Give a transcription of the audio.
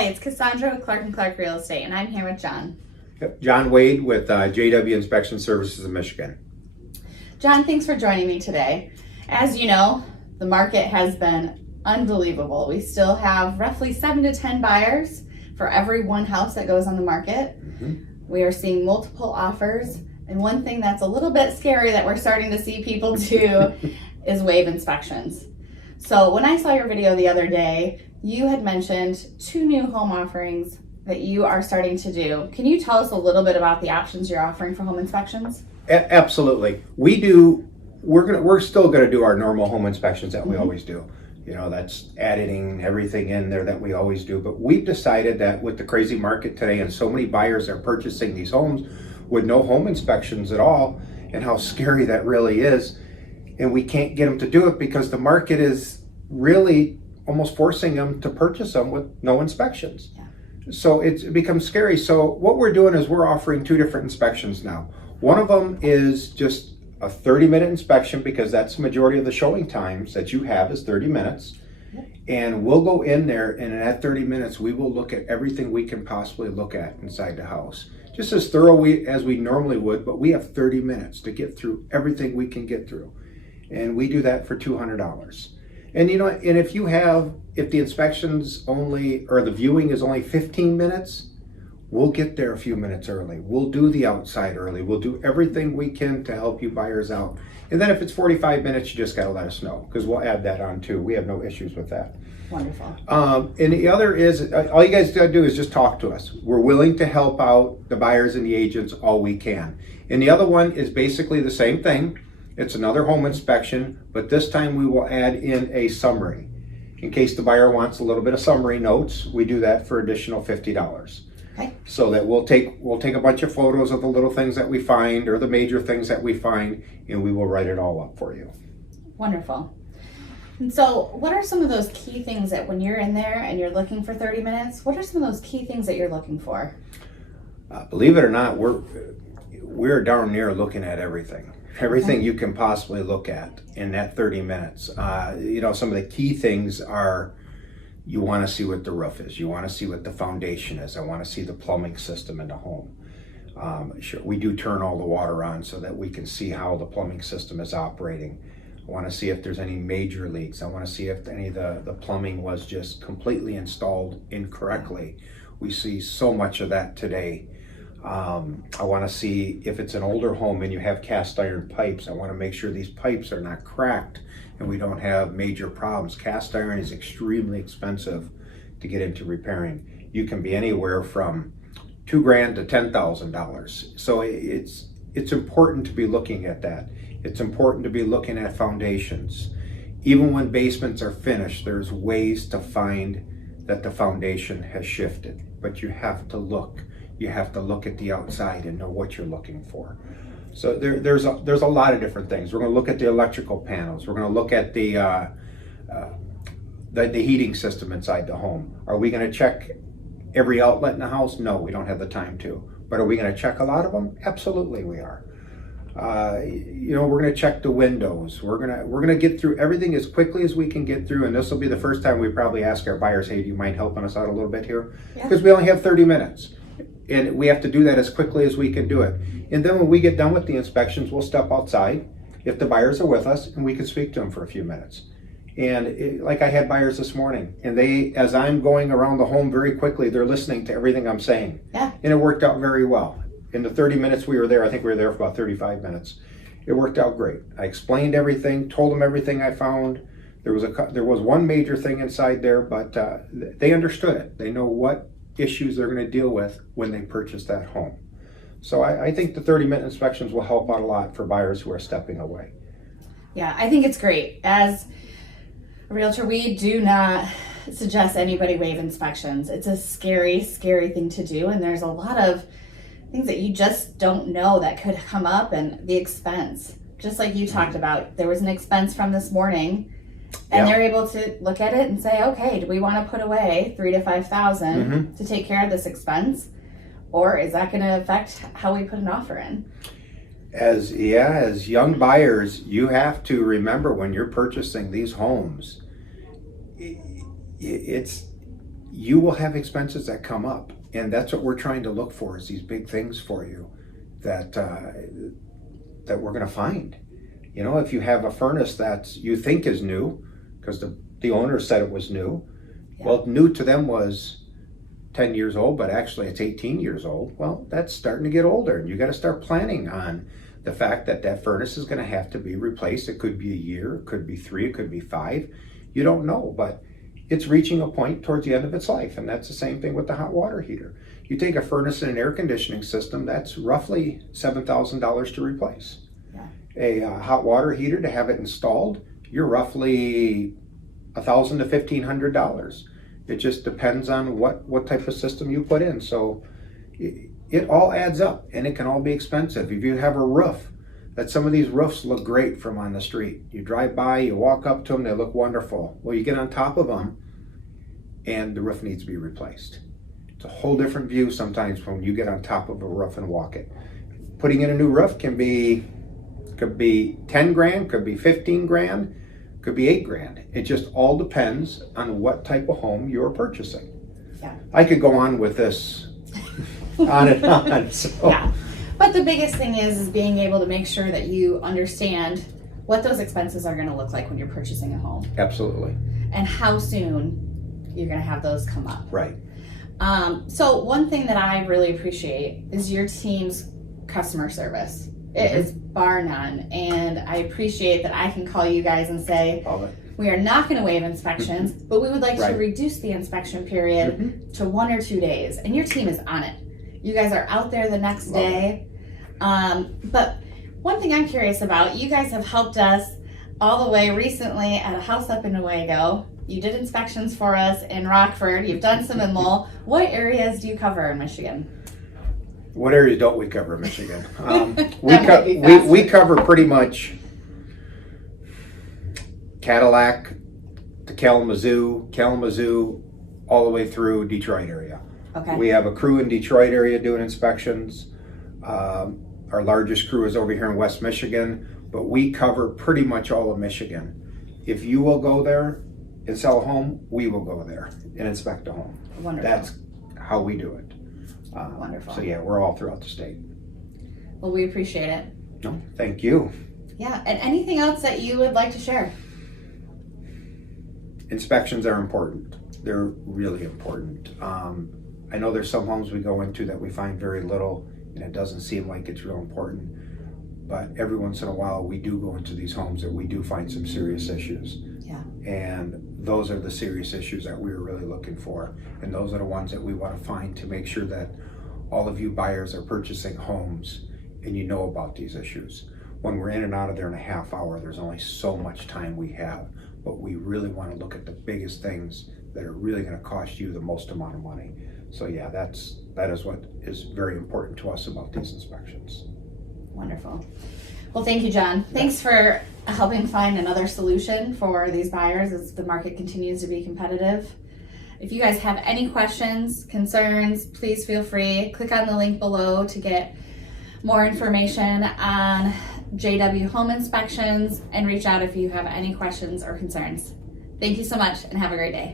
Hi, it's Cassandra with Clark & Clark Real Estate, and I'm here with John. Yep. John Wade with JW Inspection Services of Michigan. John, thanks for joining me today. As you know, the market has been unbelievable. We still have roughly 7 to 10 buyers for every one house that goes on the market. We are seeing multiple offers, and one thing that's a little bit scary that we're starting to see people do is waive inspections. So when I saw your video the other day, you had mentioned 2 new home offerings that you are starting to do. Can you tell us a little bit about the options you're offering for home inspections? Absolutely. We're still going to do our normal home inspections that we always do. You know, that's editing everything in there that we always do. But we've decided that with the crazy market today and so many buyers are purchasing these homes with no home inspections at all, and how scary that really is, and we can't get them to do it because the market is really almost forcing them to purchase them with no inspections. So it becomes scary. So what we're doing is we're offering 2 different inspections now. One of them is just a 30-minute inspection, because that's the majority of the showing times that you have is 30 minutes. And we'll go in there, and in that 30 minutes, we will look at everything we can possibly look at inside the house. Just as thorough as we normally would, but we have 30 minutes to get through everything we can get through. And we do that for $200. And you know, and if the inspections only, or the viewing is only 15 minutes, we'll get there a few minutes early. We'll do the outside early. We'll do everything we can to help you buyers out. And then if it's 45 minutes, you just got to let us know, because we'll add that on too. We have no issues with that. Wonderful. And the other is, all you guys got to do is just talk to us. We're willing to help out the buyers and the agents all we can. And the other one is basically the same thing. It's another home inspection, but this time we will add in a summary. In case the buyer wants a little bit of summary notes, we do that for additional $50. Okay. So that we'll take a bunch of photos of the little things that we find, or the major things that we find, and we will write it all up for you. Wonderful. And so what are some of those key things that when you're in there and you're looking for 30 minutes, what are some of those key things that you're looking for? Believe it or not, we're darn near looking at everything. Everything you can possibly look at in that 30 minutes. You know, some of the key things are, you want to see what the roof is. You want to see what the foundation is. I want to see the plumbing system in the home. Sure, we do turn all the water on so that we can see how the plumbing system is operating. I want to see if there's any major leaks. I want to see if any of the plumbing was just completely installed incorrectly. We see so much of that today. I want to see if it's an older home and you have cast iron pipes. I want to make sure these pipes are not cracked and we don't have major problems. Cast iron is extremely expensive to get into repairing. You can be anywhere from $2,000 to $10,000. So it's important to be looking at that. It's important to be looking at foundations. Even when basements are finished, there's ways to find that the foundation has shifted, but you have to look. You have to look at the outside and know what you're looking for. So there's a lot of different things. We're going to look at the electrical panels. We're going to look at the heating system inside the home. Are we going to check every outlet in the house? No, we don't have the time to. But are we going to check a lot of them? Absolutely, we are. You know, we're going to check the windows. We're going to get through everything as quickly as we can get through. And this will be the first time we probably ask our buyers, hey, do you mind helping us out a little bit here? Because we only have 30 minutes. And we have to do that as quickly as we can do it. And then when we get done with the inspections, we'll step outside if the buyers are with us, and we can speak to them for a few minutes. And like I had buyers this morning, and as I'm going around the home very quickly, they're listening to everything I'm saying. Yeah. And it worked out very well. In the 30 minutes we were there, I think we were there for about 35 minutes. It worked out great. I explained everything, told them everything I found. There was one major thing inside there, but they understood it. They know what issues they're going to deal with when they purchase that home. So I think the 30-minute inspections will help out a lot for buyers who are stepping away. Yeah, I think it's great. As a realtor, we do not suggest anybody waive inspections. It's a scary, scary thing to do, and there's a lot of things that you just don't know that could come up, and the expense. Just like you talked about, there was an expense from this morning, and they're able to look at it and say, okay, do we want to put away $3,000 to $5,000 to take care of this expense, or is that going to affect how we put an offer in? As young buyers, you have to remember when you're purchasing these homes, it's you will have expenses that come up, and that's what we're trying to look for, is these big things for you that that we're going to find. You know, if you have a furnace that you think is new because the owner said it was new, well, new to them was 10 years old, but actually it's 18 years old. Well, that's starting to get older, and you got to start planning on the fact that that furnace is going to have to be replaced. It could be a year, it could be 3, it could be 5. You don't know, but it's reaching a point towards the end of its life, and that's the same thing with the hot water heater. You take a furnace and an air conditioning system, that's roughly $7,000 to replace. A hot water heater, to have it installed, you're roughly $1,000 to $1,500. It just depends on what type of system you put in. So it all adds up, and it can all be expensive. If you have a roof, some of these roofs look great from on the street. You drive by, you walk up to them, they look wonderful. Well, you get on top of them, and the roof needs to be replaced. It's a whole different view sometimes when you get on top of a roof and walk it. Putting in a new roof could be 10 grand, could be 15 grand, could be 8 grand. It just all depends on what type of home you're purchasing. Yeah. I could go on with this on and on. So. Yeah. But the biggest thing is being able to make sure that you understand what those expenses are going to look like when you're purchasing a home. Absolutely. And how soon you're going to have those come up. Right. So one thing that I really appreciate is your team's customer service. It is bar none, and I appreciate that I can call you guys and say, we are not going to waive inspections, but we would like to reduce the inspection period to 1 or 2 days, and your team is on it. You guys are out there the next day. But one thing I'm curious about, you guys have helped us all the way recently at a house up in Newaygo. You did inspections for us in Rockford. You've done some in Lowell. What areas do you cover in Michigan? What areas don't we cover in Michigan? We cover pretty much Cadillac to Kalamazoo, all the way through Detroit area. Okay. We have a crew in Detroit area doing inspections. Our largest crew is over here in West Michigan, but we cover pretty much all of Michigan. If you will go there and sell a home, we will go there and inspect a home. Wonderful. That's how we do it. Wonderful. So yeah, we're all throughout the state. Well, we appreciate it. No, thank you. Yeah, and anything else that you would like to share? Inspections are important. They're really important. I know there's some homes we go into that we find very little, and it doesn't seem like it's real important. But every once in a while, we do go into these homes that we do find some serious issues. Yeah. And those are the serious issues that we're really looking for. And those are the ones that we want to find to make sure that all of you buyers are purchasing homes and you know about these issues. When we're in and out of there in a half hour, there's only so much time we have. But we really want to look at the biggest things that are really going to cost you the most amount of money. So yeah, that is what is very important to us about these inspections. Wonderful. Well, thank you, John. Thanks for helping find another solution for these buyers as the market continues to be competitive. If you guys have any questions, concerns, please feel free. Click on the link below to get more information on JW Home Inspections, and reach out if you have any questions or concerns. Thank you so much, and have a great day.